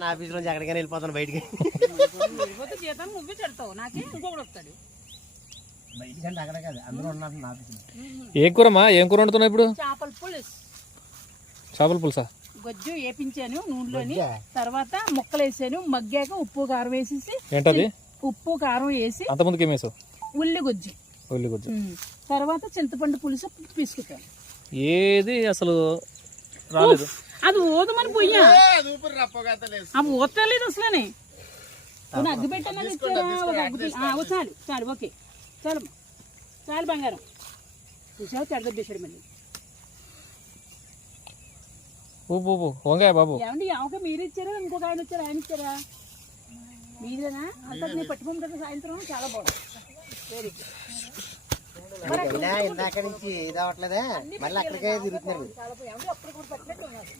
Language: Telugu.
నా ఆఫీస్ నుంచి ఎక్కడికైనా వెళ్ళిపోతాను బయటికి. వెళ్ళిపోతే జీతం నువ్వే చెడతావు, నాకే ఇంకొకటి వస్తాడు. బయటికి అంటే అక్కడ కాదు, అందరూ ఉన్నారు నా ఆఫీస్. ఏం కూరమ్మా, ఏం కూర వండుతున్నావు ఇప్పుడు? చేపల పులుసు. చేపల పులుసా? గొజ్జు వేపించాను నూనెలోని, తర్వాత ముక్కలు వేసాను, మగ్గాక ఉప్పు కారం వేసేసి. ఏంటది? ఉప్పు కారం వేసి. అంతకుముందుకు ఏం వేసావు? ఉల్లి గుజ్జు. ఉల్లి గుజ్జు. తర్వాత చింతపండు పులుసు పిసుకుతాను. ఏది అసలు రాలేదు. అది ఓదమని పోయా, అవి ఓతలేదు అసలనే. అగ్గి పెట్టాను. చాలు చాలు, ఓకే చాలు చాలు బంగారం. చూసావు చెడదొబ్బేశాడు మళ్ళీ. వంకాయ బాబు ఏమండి ఆమె మీరు ఇచ్చారా, ఇంకొక ఆయన వచ్చారా? ఆయన ఇచ్చారా? మీరేనా? అంతా నేను పట్టుకుంటాను సాయంత్రం. చాలా బాగుంది, వెరీ గుడ్. ఇందాక నుంచి ఇది అవ్వట్లేదే, మళ్ళీ అక్కడికే తిరుగుతున్నారు. అప్పుడు కూడా పట్టినట్టు ఉన్నారు.